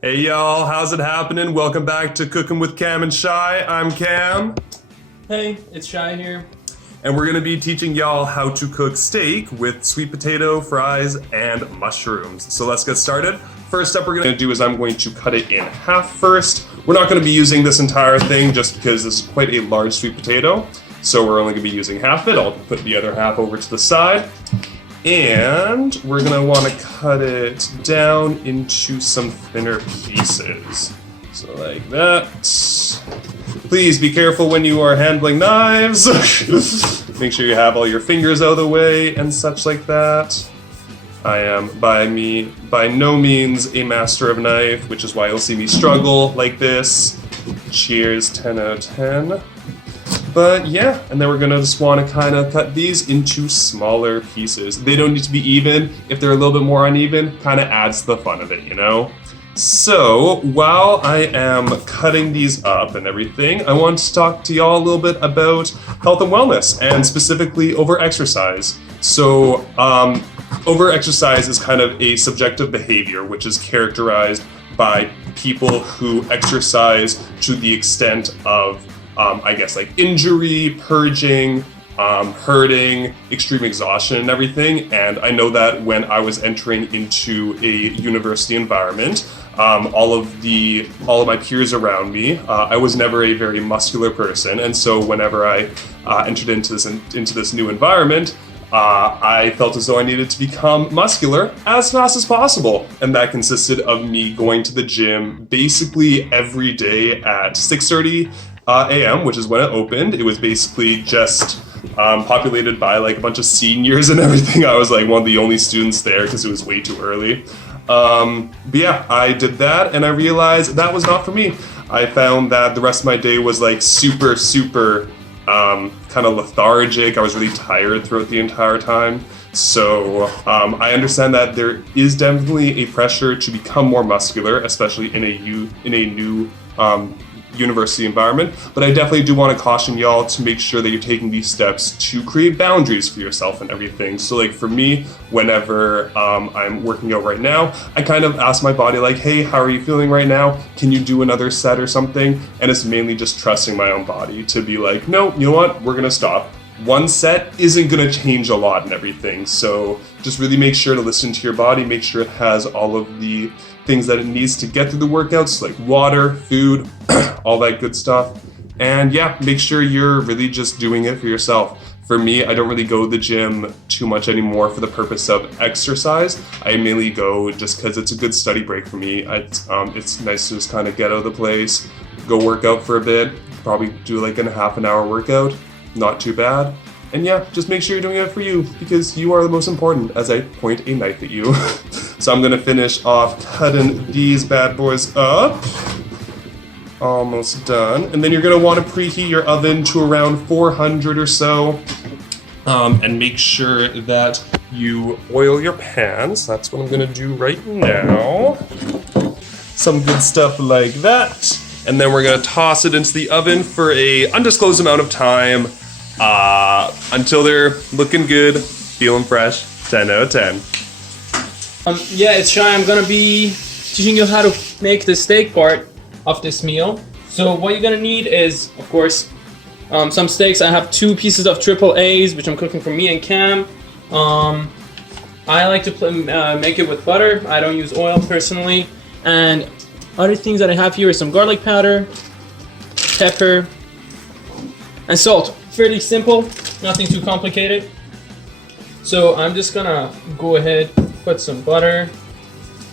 Hey y'all, how's it happening? Welcome back to Cooking with Cam and Shy. I'm Cam, Hey, it's Shy here. and we're gonna be teaching y'all how to cook steak with sweet potato, fries, and mushrooms. So let's get started. First up, we're gonna do is I'm going to cut it in half first. We're not gonna be using this entire thing just because this is quite a large sweet potato. So we're only gonna be using half of it. I'll put the other half over to the side. And we're gonna wanna cut it down into some thinner pieces. So like that. Please be careful when you are handling knives. Make sure you have all your fingers out of the way and such like that. I am by no means a master of knife, which is why you'll see me struggle like this. Cheers, 10 out of 10. But yeah, and then we're gonna just want to kind of cut these into smaller pieces. They don't need to be even. If they're a little bit more uneven, kind of adds to the fun of it, you know? So while I am cutting these up and everything, I want to talk to y'all a little bit about health and wellness, and specifically over exercise. So over exercise is kind of a subjective behavior which is characterized by people who exercise to the extent of I guess like injury, purging, hurting, extreme exhaustion and everything. And I know that when I was entering into a university environment, all of my peers around me, I was never a very muscular person. And so whenever I entered into this new environment, I felt as though I needed to become muscular as fast as possible. And that consisted of me going to the gym basically every day at 6:30 a.m., which is when it opened. It was basically just populated by like a bunch of seniors and everything. I was like one of the only students there because it was way too early. But yeah, I did that and I realized that was not for me. I found that the rest of my day was like super kind of lethargic. I was really tired throughout the entire time. So I understand that there is definitely a pressure to become more muscular, especially in a new university environment, but I definitely do want to caution y'all to make sure that you're taking these steps to create boundaries for yourself and everything. So like for me, whenever I'm working out right now, I kind of ask my body like, hey, how are you feeling right now? Can you do another set or something? And it's mainly just trusting my own body to be like, no, you know what, we're gonna stop. One set isn't gonna change a lot and everything. So just really make sure to listen to your body, make sure it has all of the things that it needs to get through the workouts, like water, food, all that good stuff. And yeah, make sure you're really just doing it for yourself. For me, I don't really go to the gym too much anymore for the purpose of exercise. I mainly go just because it's a good study break for me. It's nice to just kind of get out of the place, go work out for a bit, probably do like a half an hour workout, not too bad. And yeah, just make sure you're doing it for you because you are the most important as I point a knife at you. So I'm gonna finish off cutting these bad boys up. Almost done. And then you're gonna wanna preheat your oven to around 400 or so. And make sure that you oil your pans. That's what I'm gonna do right now. Some good stuff like that. And then we're gonna toss it into the oven for a undisclosed amount of time. Until they're looking good, feeling fresh, 10 out of 10. Yeah, it's Shy. I'm gonna be teaching you how to make the steak part of this meal. So what you're gonna need is, of course, some steaks. I have 2 pieces of triple A's, which I'm cooking for me and Cam. I like to make it with butter. I don't use oil personally. And other things that I have here is some garlic powder, pepper, and salt. Fairly simple, nothing too complicated. So I'm just gonna go ahead, put some butter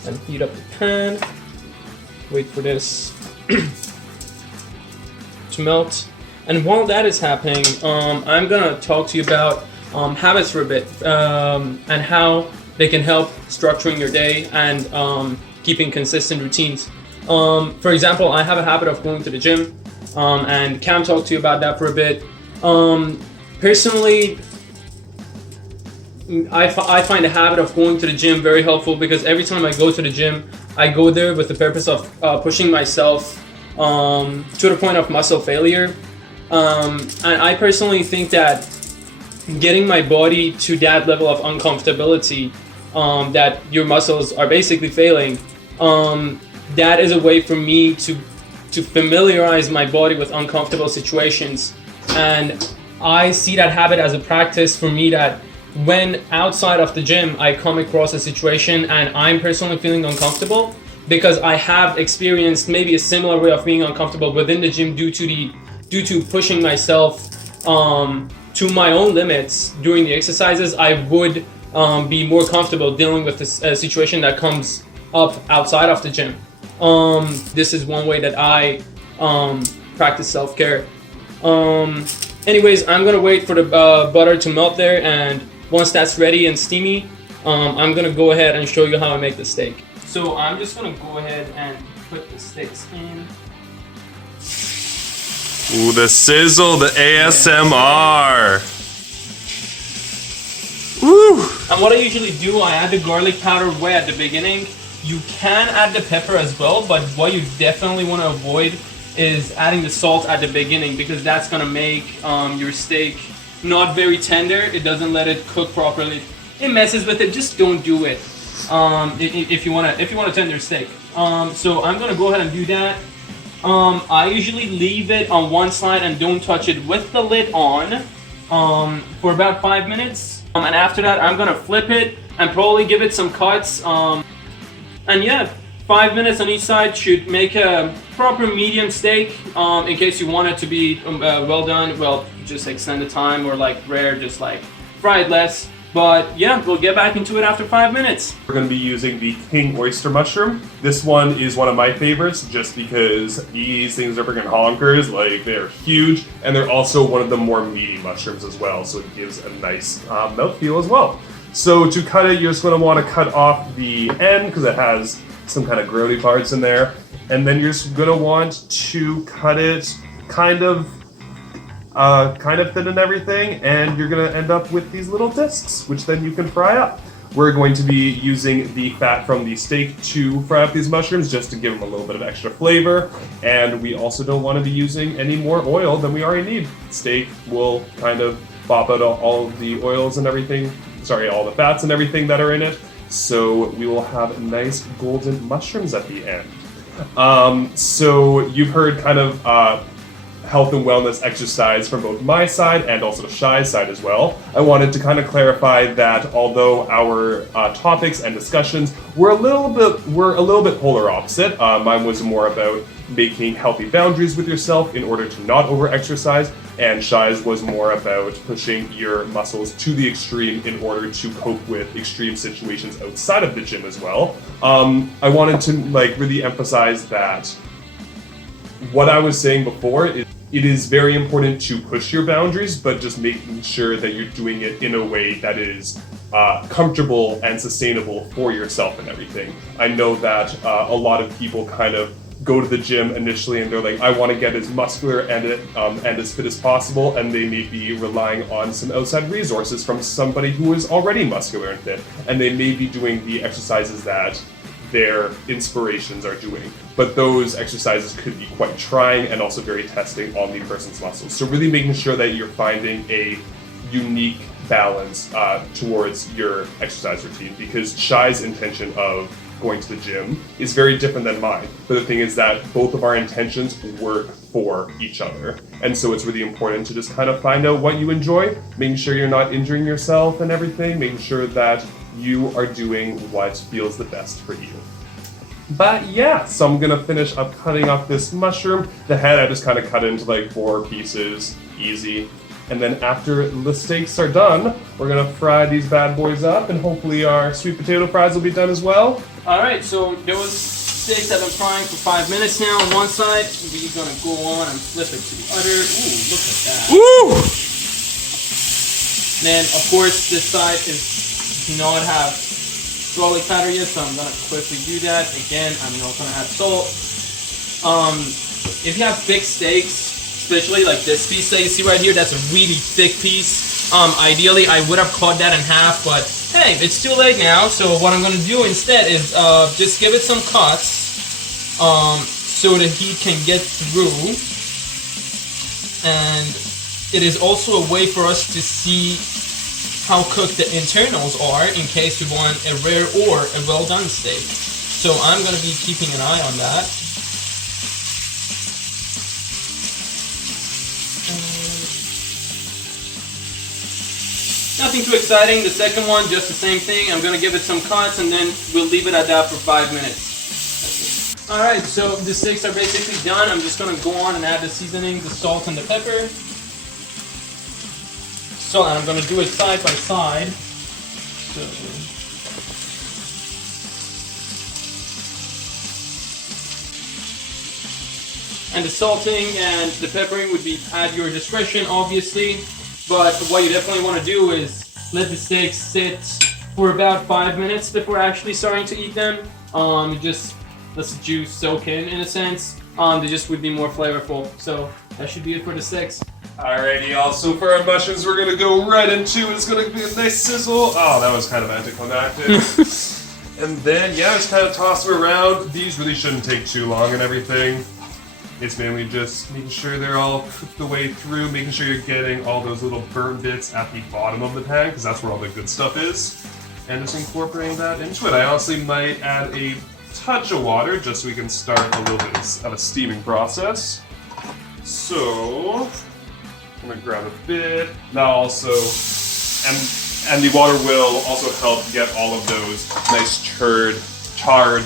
and heat up the pan. Wait for this to melt. And while that is happening, I'm gonna talk to you about habits for a bit and how they can help structuring your day and keeping consistent routines. For example, I have a habit of going to the gym, and Cam talked to you about that for a bit. Personally, I find the habit of going to the gym very helpful because every time I go to the gym, I go there with the purpose of pushing myself to the point of muscle failure. And I personally think that getting my body to that level of uncomfortability that your muscles are basically failing that is a way for me to familiarize my body with uncomfortable situations. And I see that habit as a practice for me, that when outside of the gym I come across a situation and I'm personally feeling uncomfortable, because I have experienced maybe a similar way of being uncomfortable within the gym due to pushing myself to my own limits during the exercises, I would be more comfortable dealing with this situation that comes up outside of the gym. This is one way that I practice self-care. Anyways, I'm gonna wait for the butter to melt there, and once that's ready and steamy, I'm gonna go ahead and show you how I make the steak. So I'm just gonna go ahead and put the steaks in. Ooh, the sizzle, the ASMR. Woo! And what I usually do, I add the garlic powder way at the beginning. You can add the pepper as well, but what you definitely want to avoid is adding the salt at the beginning, because that's gonna make your steak not very tender. It doesn't let it cook properly. It messes with it. Just don't do it if you want a tender steak. So I'm gonna go ahead and do that. I usually leave it on one side and don't touch it with the lid on for about 5 minutes. And after that, I'm gonna flip it and probably give it some cuts. And yeah, 5 minutes on each side should make a proper medium steak. In case you want it to be well done, well, just extend the time, or like rare, just like fry it less. But yeah, we'll get back into it after 5 minutes. We're going to be using the king oyster mushroom. This one is one of my favorites just because these things are freaking honkers. Like, they're huge, and they're also one of the more meaty mushrooms as well, so it gives a nice mouthfeel as well. So to cut it, you're just going to want to cut off the end because it has some kind of grody parts in there, and then you're just going to want to cut it kind of thin and everything, and you're going to end up with these little discs, which then you can fry up. We're going to be using the fat from the steak to fry up these mushrooms just to give them a little bit of extra flavor, and we also don't want to be using any more oil than we already need. Steak will kind of pop out all of the oils and everything, all the fats and everything that are in it, so we will have nice golden mushrooms at the end. So you've heard kind of health and wellness exercise from both my side and also Shai's side as well. I wanted to kind of clarify that although our topics and discussions were a little bit polar opposite. Mine was more about making healthy boundaries with yourself in order to not over-exercise, and Shai's was more about pushing your muscles to the extreme in order to cope with extreme situations outside of the gym as well. I wanted to really emphasize that what I was saying before is it is very important to push your boundaries, but just making sure that you're doing it in a way that is comfortable and sustainable for yourself and everything. I know that a lot of people kind of go to the gym initially and they're like, I want to get as muscular and as fit as possible, and they may be relying on some outside resources from somebody who is already muscular and fit, and they may be doing the exercises that their inspirations are doing. But those exercises could be quite trying and also very testing on the person's muscles. So really making sure that you're finding a unique balance towards your exercise routine, because Shai's intention of going to the gym is very different than mine. But the thing is that both of our intentions work for each other. And so it's really important to just kind of find out what you enjoy, making sure you're not injuring yourself and everything, making sure that you are doing what feels the best for you. But yeah, so I'm gonna finish up cutting up this mushroom. The head I just kind of cut into 4 pieces, easy. And then after the steaks are done, we're gonna fry these bad boys up, and hopefully our sweet potato fries will be done as well. Alright, so those steaks have been frying for 5 minutes now on one side. We're gonna go on and flip it to the other. Ooh, look at that. Woo! Then, of course, this side does not have garlic powder yet, so I'm gonna quickly do that. Again, I'm not gonna add salt. If you have thick steaks, especially like this piece that you see right here, that's a really thick piece. Ideally, I would have cut that in half, but hey, it's too late now. So what I'm gonna do instead is just give it some cuts so the heat can get through. And it is also a way for us to see how cooked the internals are in case we want a rare or a well done steak. So I'm going to be keeping an eye on that. Nothing too exciting. The second one, just the same thing. I'm going to give it some cuts and then we'll leave it at that for 5 minutes. Alright, so the steaks are basically done. I'm just going to go on and add the seasoning, the salt and the pepper. So, and I'm going to do it side by side. So, and the salting and the peppering would be at your discretion, obviously. But what you definitely want to do is let the steaks sit for about 5 minutes before actually starting to eat them. Just let the juice soak in a sense. They just would be more flavorful. So that should be it for the steaks. Alrighty, y'all. So for our mushrooms, we're gonna go right into it. It's gonna be a nice sizzle. Oh, that was kind of anticlimactic. And then, yeah, just kind of toss them around. These really shouldn't take too long and everything. It's mainly just making sure they're all cooked the way through, making sure you're getting all those little burnt bits at the bottom of the pan, because that's where all the good stuff is. And just incorporating that into it. I honestly might add a touch of water just so we can start a little bit of a steaming process. So, I'm gonna grab a bit. Now also, and the water will also help get all of those nice charred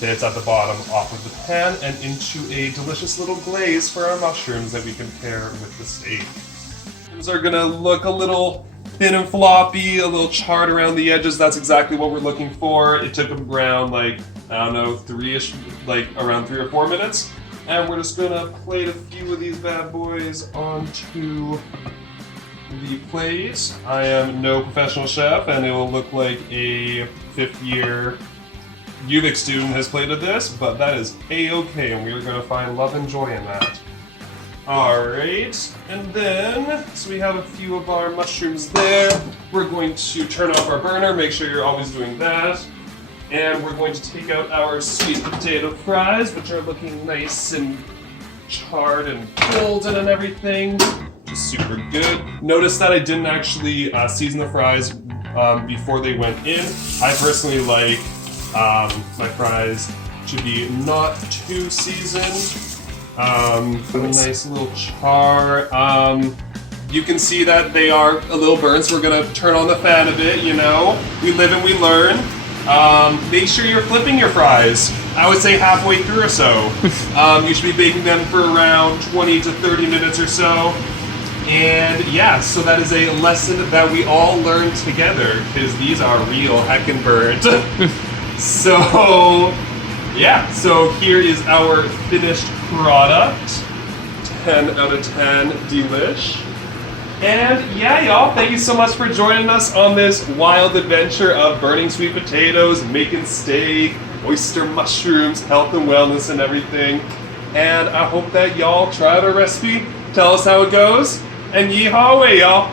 bits at the bottom off of the pan and into a delicious little glaze for our mushrooms that we can pair with the steak. These are gonna look a little thin and floppy, a little charred around the edges. That's exactly what we're looking for. It took them around like, I don't know, around 3 or 4 minutes. And we're just gonna plate a few of these bad boys onto the plate. I am no professional chef and it will look like a 5th-year UVic student has plated this, but that is a-okay, and we're going to find love and joy in that. Alright, and then, so we have a few of our mushrooms there. We're going to turn off our burner, make sure you're always doing that. And we're going to take out our sweet potato fries, which are looking nice and charred and golden and everything. Just super good. Notice that I didn't actually season the fries before they went in. I personally like my fries to be not too seasoned. Nice little char. You can see that they are a little burnt, so we're gonna turn on the fan a bit, you know. We live and we learn. Make sure you're flipping your fries. I would say halfway through or so. You should be baking them for around 20 to 30 minutes or so. And yeah, so that is a lesson that we all learn together, because these are real heckin' burnt. So, yeah, so here is our finished product. 10 out of 10, delish. And yeah, y'all, thank you so much for joining us on this wild adventure of burning sweet potatoes, making steak, oyster mushrooms, health and wellness and everything. And I hope that y'all try out our recipe, tell us how it goes, and yeehaw away, y'all.